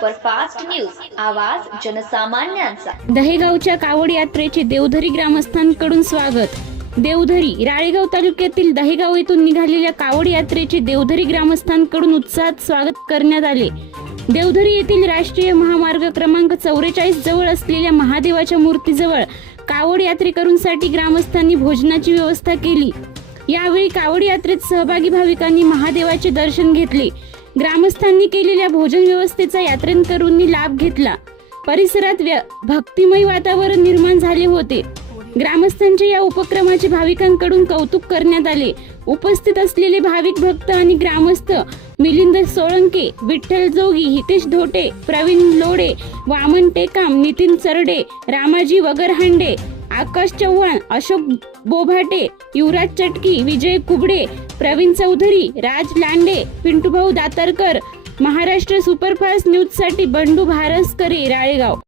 Superfast news, आवाज जनसामान्यांचा। दहेगावच्या कावड यात्रेचे देवधरी ग्रामस्थांकडून स्वागत। देवधरी राळेगाव तालुक्यातील दहेगाव येथून निघालेल्या कावड यात्रेचे देवधरी ग्रामस्थांकडून उत्साहात स्वागत करण्यात आले। देवधरी येथील राष्ट्रीय महामार्ग क्रमांक 44 जवळ असलेल्या महादेवाच्या मूर्तीजवळ कावड यात्रेकरूंसाठी ग्रामस्थांनी भोजनाची व्यवस्था केली। यावेळी कावड यात्रेत सहभागी भाविकांनी महादेवाचे दर्शन घेतले। ग्रामस्थांनी केलेल्या भोजन व्यवस्थेचा यात्रेकरूंनी लाभ घेतला। परिसरात भक्तिमय वातावरण निर्माण झाले होते। ग्रामस्थांच्या या उपक्रमाचे भाविकांकडून कौतुक करण्यात आले। उपस्थित असलेले भाविक भक्त आणि ग्रामस्थ मिलिंद सोळंके, विठ्ठल जोगी, हितेश धोटे, प्रवीण लोडे, वामन टेकाम, नितीन चरडे, रामाजी वगरहांडे, आकाश चव्हाण, अशोक बोभाटे, युवराज चटकी, विजय कुबडे, प्रवीण चौधरी, राज लांडे, पिंटूभाऊ दातारकर। महाराष्ट्र सुपरफास्ट न्यूज साठी बंडू भारसकरे, राळेगाव।